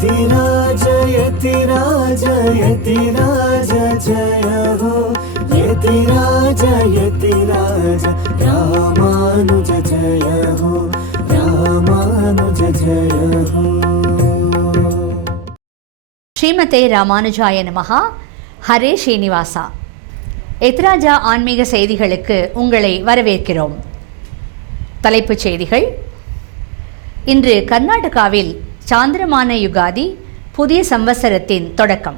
यतिराज यतिराज यतिराज जय हो यतिराज यतिराज रामानुज जय हो रामानुज जय हो. ஸ்ரீமதே ராமானுஜாய நமஹா. ஹரே ஸ்ரீனிவாசா. எத்ராஜா ஆன்மீக செய்திகளுக்கு உங்களை வரவேற்கிறோம். தலைப்புச் செய்திகள். இன்று கர்நாடகாவில் சாந்திரமான யுகாதி, புதிய சம்வத்சரத்தின் தொடக்கம்.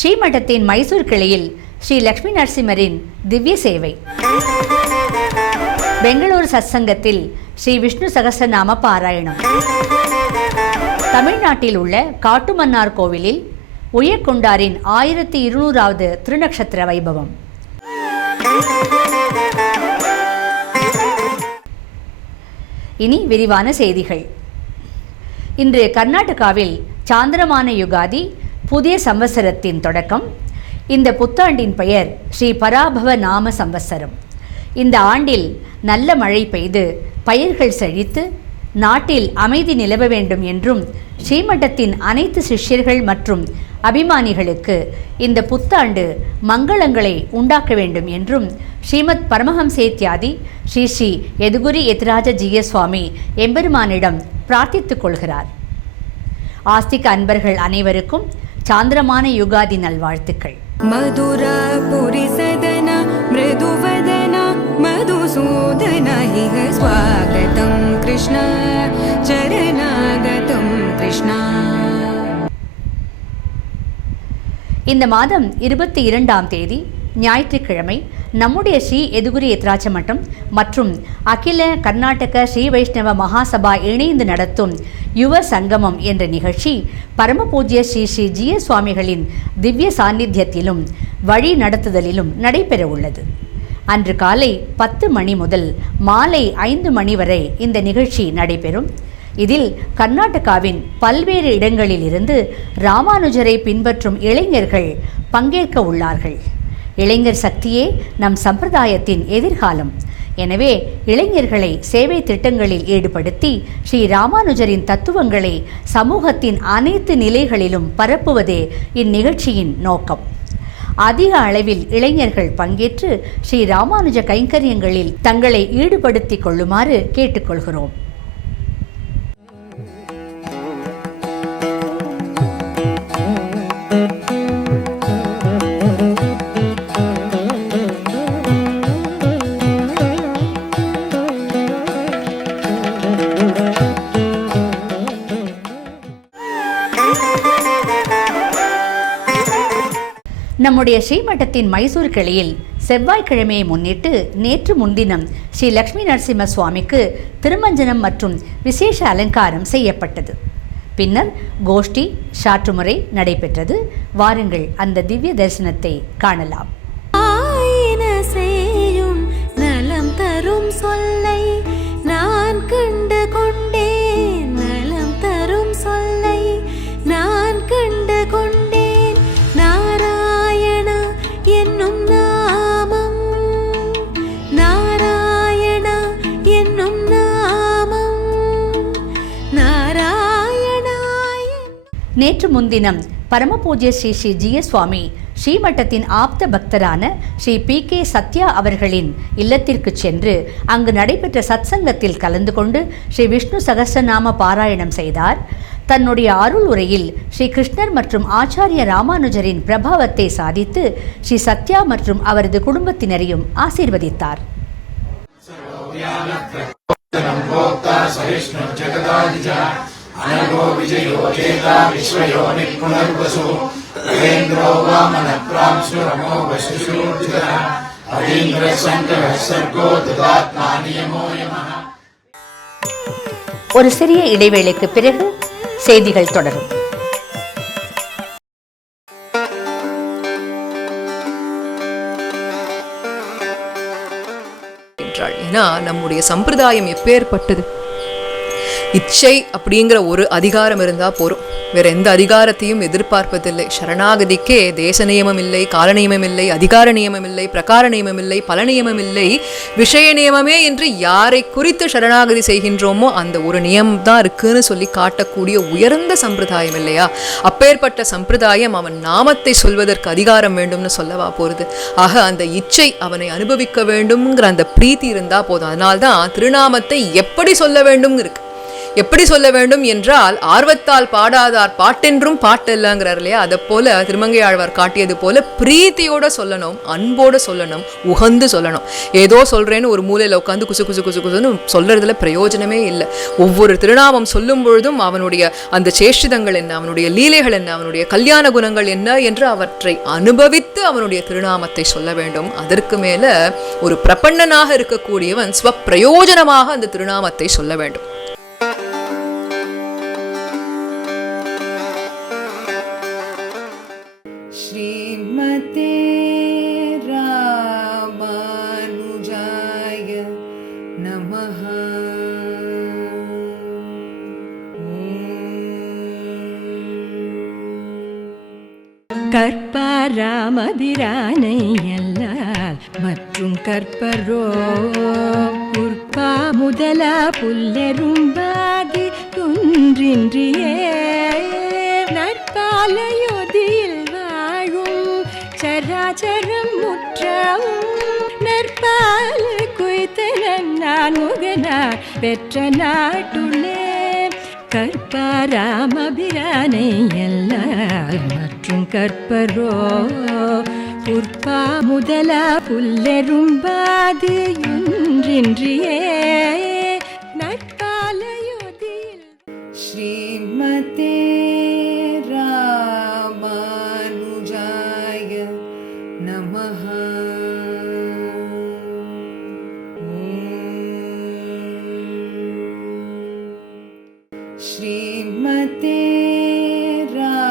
ஸ்ரீமடத்தின் மைசூர் கிளையில் ஸ்ரீ லக்ஷ்மி நரசிம்மரின் திவ்ய சேவை. பெங்களூர் சத்சங்கத்தில் ஸ்ரீ விஷ்ணு சகஸ்ரநாம பாராயணம். தமிழ்நாட்டில் உள்ள காட்டுமன்னார் கோவிலில் உய்யக்கொண்டாரின் 1200வது திருநக்ஷத்திர வைபவம். இனி விரிவான செய்திகள். இன்று கர்நாடகாவில் சாந்திரமான யுகாதி, புதிய சம்வத்சரத்தின் தொடக்கம். இந்த புத்தாண்டின் பெயர் ஸ்ரீ பராபவ நாம சம்வத்சரம். இந்த ஆண்டில் நல்ல மழை பெய்து பயிர்கள் செழித்து நாட்டில் அமைதி நிலவ வேண்டும் என்றும் ஸ்ரீமடத்தின் அனைத்து சிஷ்யர்கள் மற்றும் அபிமானிகளுக்கு இந்த புத்தாண்டு மங்களங்களை உண்டாக்க வேண்டும் என்றும் ஸ்ரீமத் பரமஹம்சேத்யாதி ஸ்ரீ ஸ்ரீ யதுகுரி யதிராஜ ஜீய சுவாமி எம்பெருமானிடம் பிரார்த்தித்துக் கொள்கிறார். ஆஸ்திக அன்பர்கள் அனைவருக்கும் சாந்திரமான யுகாதி நல்வாழ்த்துக்கள். மதுரா புரி சதன மிருதுவதன மதுசூதன ஹிஹ ஸ்வாகதம் கிருஷ்ண சரணாகதம் கிருஷ்ணா. இந்த மாதம் 22ஆம் தேதி ஞாயிற்றுக்கிழமை நம்முடைய ஸ்ரீ யதுகுரி யத்ராஜ மட்டம் மற்றும் அகில கர்நாடக ஸ்ரீ வைஷ்ணவ மகாசபா இணைந்து நடத்தும் யுவ சங்கமம் என்ற நிகழ்ச்சி பரமபூஜ்ய ஸ்ரீ ஸ்ரீ ஜீய சுவாமிகளின் திவ்ய சாநித்தியத்திலும் வழி நடத்துதலிலும் நடைபெற உள்ளது. அன்று காலை 10 மணி முதல் மாலை 5 மணி வரை இந்த நிகழ்ச்சி நடைபெறும். இதில் கர்நாடகாவின் பல்வேறு இடங்களில் இருந்து ராமானுஜரை பின்பற்றும் இளைஞர்கள் பங்கேற்க உள்ளார்கள். இளைஞர் சக்தியே நம் சம்பிரதாயத்தின் எதிர்காலம். எனவே இளைஞர்களை சேவை திட்டங்களில் ஈடுபடுத்தி ஸ்ரீ ராமானுஜரின் தத்துவங்களை சமூகத்தின் அனைத்து நிலைகளிலும் பரப்புவதே இந்நிகழ்ச்சியின் நோக்கம். அதிக அளவில் இளைஞர்கள் பங்கேற்று ஸ்ரீ ராமானுஜ கைங்கரியங்களில் தங்களை ஈடுபடுத்திக் கொள்ளுமாறு கேட்டுக்கொள்கிறோம். நம்முடைய ஸ்ரீமடத்தின் மைசூர் கிளையில் செவ்வாய்க்கிழமையை முன்னிட்டு நேற்று முன்தினம் ஸ்ரீ லக்ஷ்மி நரசிம்ம சுவாமிக்கு திருமஞ்சனம் மற்றும் விசேஷ அலங்காரம் செய்யப்பட்டது. பின்னர் கோஷ்டி சாற்றுமுறை நடைபெற்றது. வாருங்கள் அந்த திவ்ய தரிசனத்தை காணலாம். நலம் தரும் சொல்லை நான் கண்டு கொண்டேன், நலம் தரும் சொல்லை நான் கண்டு கொண்டேன். நாராயணா என்னும் நாமம், நாராயணா என்னும் நாமம், நாராயணா. நேற்று முன்தினம் பரமபூஜ்ய ஸ்ரீ ஸ்ரீ ஜீய சுவாமி ஸ்ரீமட்டத்தின் ஆப்த பக்தரான ஸ்ரீ PK சத்யா அவர்களின் இல்லத்திற்கு சென்று அங்கு நடைபெற்ற சத்சங்கத்தில் கலந்து கொண்டு ஸ்ரீ விஷ்ணு சகஸ்ரநாம பாராயணம் செய்தார். தன்னுடைய அருள் உரையில் ஸ்ரீ கிருஷ்ணர் மற்றும் ஆச்சாரிய ராமானுஜரின் பிரபாவத்தை சாதித்து ஸ்ரீ சத்யா மற்றும் அவரது குடும்பத்தினரையும் ஆசீர்வதித்தார். अनगो विजयो चेता विश्वयोनिः पुनर्वसु महेन्द्रो वामनप्रांशु रमो वशुषूर्जितः अरीन्द्रशङ्करः सर्गो ददात्मा नियमो यमः. ஒரு சிறிய இடைவேளைக்கு பிறகு செய்திகள் தொடரும். ஏன்னா நம்முடைய சம்பிரதாயம் எப்பேற்பட்டது. இச்சை அப்படிங்கிற ஒரு அதிகாரம் இருந்தா போறோம். வேற எந்த அதிகாரத்தையும் எதிர்பார்ப்பதில்லை. சரணாகதிக்கே தேச நியமம் இல்லை, கால நியமம் இல்லை, அதிகார நியமம் இல்லை, பிரகார நியமம் இல்லை, பல நியமம் இல்லை, விஷய நியமமே என்று யாரை குறித்து சரணாகதி செய்கின்றோமோ அந்த ஒரு நியமம் தான் இருக்குன்னு சொல்லி காட்டக்கூடிய உயர்ந்த சம்பிரதாயம் இல்லையா? அப்பேற்பட்ட சம்பிரதாயம் அவன் நாமத்தை சொல்வதற்கு அதிகாரம் வேண்டும்னு சொல்லவா போறது? ஆக அந்த இச்சை அவனை அனுபவிக்க வேண்டும்ங்கிற அந்த பிரீத்தி இருந்தா போதும். அதனால்தான் திருநாமத்தை எப்படி சொல்ல வேண்டும் இருக்கு. எப்படி சொல்ல வேண்டும் என்றால், ஆர்வத்தால் பாடாதார் பாட்டென்றும் பாட்டல்லங்கிறார் இல்லையா? அதை போல திருமங்கை ஆழ்வார் காட்டியது போல பிரீத்தியோட சொல்லணும், அன்போட சொல்லணும், உகந்து சொல்லணும். ஏதோ சொல்றேன்னு ஒரு மூலையில உட்காந்து குசு குசு குசு குசுன்னு சொல்றதுல பிரயோஜனமே இல்லை. ஒவ்வொரு திருநாமம் சொல்லும் பொழுதும் அவனுடைய அந்த சேஷ்டிதங்கள் என்ன, அவனுடைய லீலைகள் என்ன, அவனுடைய கல்யாண குணங்கள் என்ன என்று அவற்றை அனுபவித்து அவனுடைய திருநாமத்தை சொல்ல வேண்டும். அதற்கு மேல ஒரு பிரபன்னனாக இருக்கக்கூடியவன் ஸ்வப்பிரயோஜனமாக அந்த திருநாமத்தை சொல்ல வேண்டும். ஸ்ரீமதே ராமானுஜாய நமஹ. கற்பராமபிரானை எல்லால் மற்றும் கற்பரோ புற்பா முதலா புல்லெரும்பாதி குன்றின்றியே நற்பாலையோதியில் வாழும் சராச்சரம் முற்றவும் நற்பால குய்த்தனன் நான் முகனார் பெற்ற நாட்டுள்ளே கற்பராமபிரானை எல்லால் மற்றும் கற்பரோ புற்பா முதலா புல்லெரும்பாது ஒன்றின்றியே நற்பாலையோதியில். ஸ்ரீமதே ராமானுஜாய நமஹ. ஸ்ரீமதே ராமானுஜாய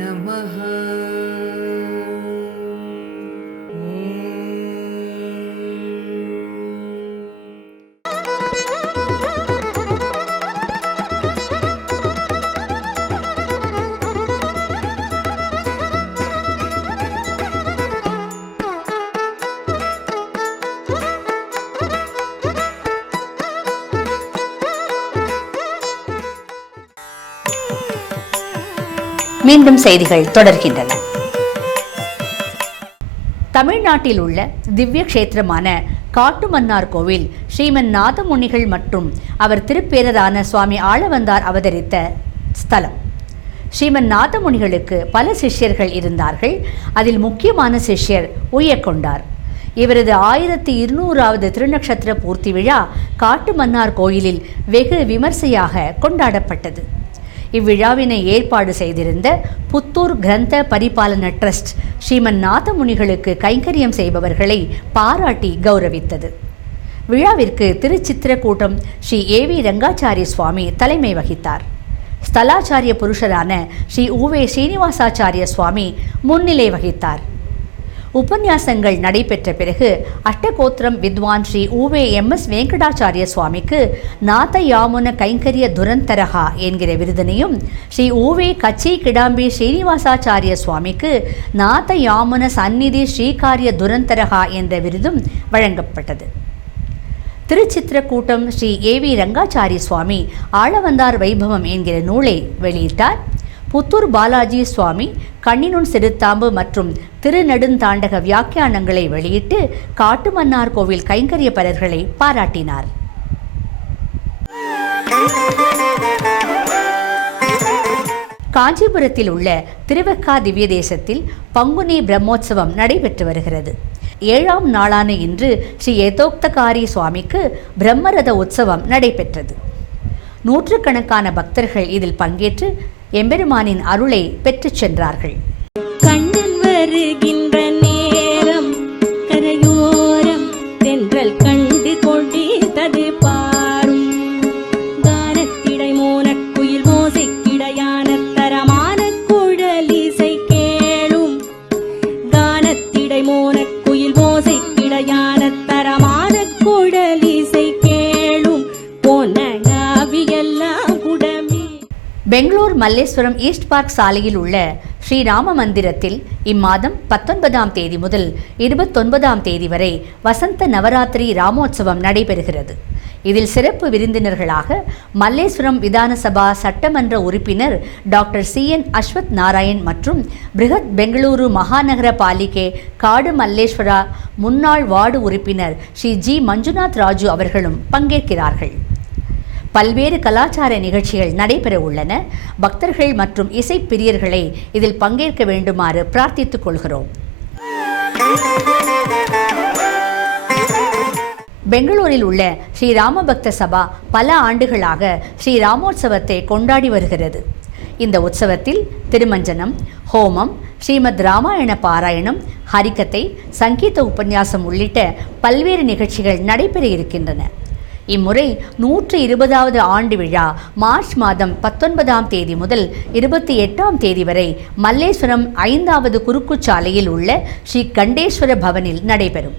நமஹ. மீண்டும் செய்திகள் தொடர்கின்றன. தமிழ்நாட்டில் உள்ள திவ்ய கஷேத்திரமான காட்டுமன்னார் கோவில் ஸ்ரீமன் நாதமுனிகள் மற்றும் அவர் திருப்பேரரான சுவாமி ஆளவந்தார் அவதரித்த ஸ்தலம். ஸ்ரீமன் நாதமுனிகளுக்கு பல சிஷ்யர்கள் இருந்தார்கள். அதில் முக்கியமான சிஷ்யர் உய்யக்கொண்டார். இவரது 1200வது திருநக்ஷத்திர பூர்த்தி விழா காட்டுமன்னார் கோயிலில் வெகு விமர்சையாக கொண்டாடப்பட்டது. இவ்விழாவினை ஏற்பாடு செய்திருந்த புத்தூர் கிரந்த பரிபாலன ட்ரஸ்ட் ஸ்ரீமன் நாதமுனிகளுக்கு கைங்கரியம் செய்பவர்களை பாராட்டி கௌரவித்தது. விழாவிற்கு திருச்சித்திரக்கூட்டம் ஸ்ரீ ஏவி ரங்காச்சாரிய சுவாமி தலைமை வகித்தார். ஸ்தலாச்சாரிய புருஷரான ஸ்ரீ உவே ஸ்ரீனிவாசாச்சாரிய சுவாமி முன்னிலை வகித்தார். உபன்யாசங்கள் நடைபெற்ற பிறகு அஷ்டகோத்திரம் வித்வான் ஸ்ரீ உவே எம்எஸ் வெங்கடாச்சாரிய சுவாமிக்கு நாதயாமுன கைங்கரிய துரந்தரகா என்கிற விருதினையும், ஸ்ரீ உவே கச்சி கிடாம்பி ஸ்ரீனிவாசாச்சாரிய சுவாமிக்கு நாதயாமுன சந்நிதி ஸ்ரீகாரிய துரந்தரகா என்ற விருதும் வழங்கப்பட்டது. திருச்சித்திரக்கூட்டம் ஸ்ரீ ஏவி ரங்காச்சாரிய சுவாமி ஆளவந்தார் வைபவம் என்கிற நூலை வெளியிட்டார். புத்தூர் பாலாஜி சுவாமி கண்ணினுன் சிறுத்தாம்பு மற்றும் திருநெடுந்தாண்டக வியாக்கியானங்களை வெளியிட்டு காட்டுமன்னார் கோவில் கைங்கரியப்பரர்களை பாராட்டினார். காஞ்சிபுரத்தில் உள்ள திருவெக்கா திவ்ய தேசத்தில் பங்குனி பிரம்மோற்சவம் நடைபெற்று வருகிறது. 7ஆம் நாளான இன்று ஸ்ரீ யதோக்தகாரி சுவாமிக்கு பிரம்மரத உற்சவம் நடைபெற்றது. நூற்றுக்கணக்கான பக்தர்கள் இதில் பங்கேற்று எம்பெருமானின் அருளை பெற்றுச் சென்றார்கள். கண்ணன் வருகின்ற நேரம் கரையோரம் தென்றல் கண்டு கொண்டித்தது பாரும் கானத்திடை மோனக்குயில் மோசை கிடையான தரமான குழலிசை கேளும் கானத்திடை மோனக்குயில் மோசை கிடையான தரமான குழலிசை கேளும் பொன்னவியல் பெங்களூர் மல்லேஸ்வரம் ஈஸ்ட் பார்க் சாலையில் உள்ள ஸ்ரீராம மந்திரத்தில் இம்மாதம் 19ஆம் தேதி முதல் 29ஆம் தேதி வரை வசந்த நவராத்திரி ராமோற்சவம் நடைபெறுகிறது. இதில் சிறப்பு விருந்தினர்களாக மல்லேஸ்வரம் விதானசபா சட்டமன்ற உறுப்பினர் டாக்டர் CN அஸ்வத் நாராயண் மற்றும் பிருஹத் பெங்களூரு மகாநகர பாலிகே காடு மல்லேஸ்வரா முன்னாள் வார்டு உறுப்பினர் ஸ்ரீ G மஞ்சுநாத் ராஜு அவர்களும் பங்கேற்கிறார்கள். பல்வேறு கலாச்சார நிகழ்ச்சிகள் நடைபெற உள்ளன. பக்தர்கள் மற்றும் இசை பிரியர்களை இதில் பங்கேற்க வேண்டுமாறு பிரார்த்தித்துக் கொள்கிறோம். பெங்களூரில் உள்ள ஸ்ரீ ராமபக்த சபா பல ஆண்டுகளாக ஸ்ரீ ராமோற்சவத்தை கொண்டாடி வருகிறது. இந்த உற்சவத்தில் திருமஞ்சனம், ஹோமம், ஸ்ரீமத் ராமாயண பாராயணம், ஹரிகத்தை, சங்கீத உபன்யாசம் உள்ளிட்ட பல்வேறு நிகழ்ச்சிகள் நடைபெற இருக்கின்றன. இம்முறை 120வது ஆண்டு விழா மார்ச் மாதம் 19ஆம் தேதி முதல் 28ஆம் தேதி வரை மல்லேஸ்வரம் 5வது குறுக்குச்சாலையில் உள்ள ஸ்ரீ கண்டேஸ்வர பவனில் நடைபெறும்.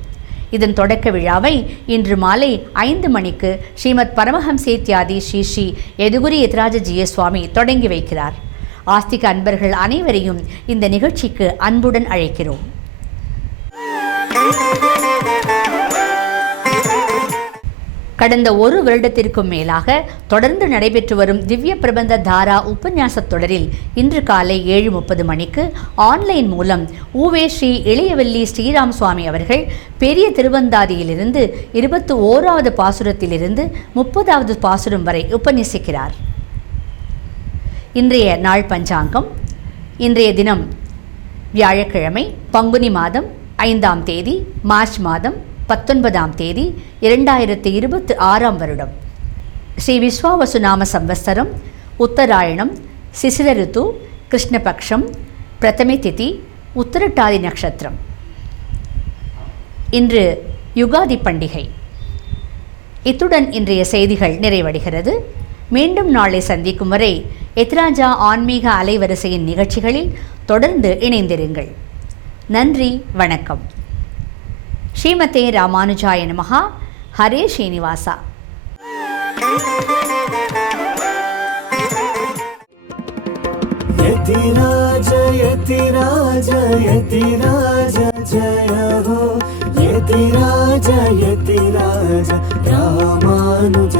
இதன் தொடக்க விழாவை இன்று மாலை 5 மணிக்கு ஸ்ரீமத் பரமஹம்சேத்யாதி ஸ்ரீ யதுகுரி யதிராஜ ஜிய சுவாமி தொடங்கி வைக்கிறார். ஆஸ்திக அன்பர்கள் அனைவரையும் இந்த நிகழ்ச்சிக்கு அன்புடன் அழைக்கிறோம். கடந்த ஒரு வருடத்திற்கும் மேலாக தொடர்ந்து நடைபெற்று வரும் திவ்ய பிரபந்த தாரா உபன்யாச தொடரில் இன்று காலை 7:30 மணிக்கு ஆன்லைன் மூலம் ஊவே ஸ்ரீ இளையவல்லி ஸ்ரீராம் சுவாமி அவர்கள் பெரிய திருவந்தாதியிலிருந்து 21வது பாசுரத்திலிருந்து 30வது பாசுரம் வரை உபன்யசிக்கிறார். இன்றைய நாள் பஞ்சாங்கம். இன்றைய தினம் வியாழக்கிழமை, பங்குனி மாதம் 5ஆம் தேதி, மார்ச் மாதம் 19ஆம் தேதி 2026ஆம் வருடம். ஸ்ரீ விஸ்வாவசுநாம சம்வத்சரம், உத்தராயணம், சிசிர ரித்து, கிருஷ்ணபக்ஷம், பிரதமை திதி, உத்திரட்டாதி நட்சத்திரம். இன்று யுகாதி பண்டிகை. இத்துடன் இன்றைய செய்திகள் நிறைவடைகிறது. மீண்டும் நாளை சந்திக்கும் வரை எத்ராஜா ஆன்மீக அலைவரிசையின் நிகழ்ச்சிகளில் தொடர்ந்து இணைந்திருங்கள். நன்றி, வணக்கம். ஸ்ரீமதே ராமானுஜாய நமஹ. ஹரே ஸ்ரீனிவாசா. यतिराज यतिराज यतिराज जय हो, यतिराज यतिराज रामानुज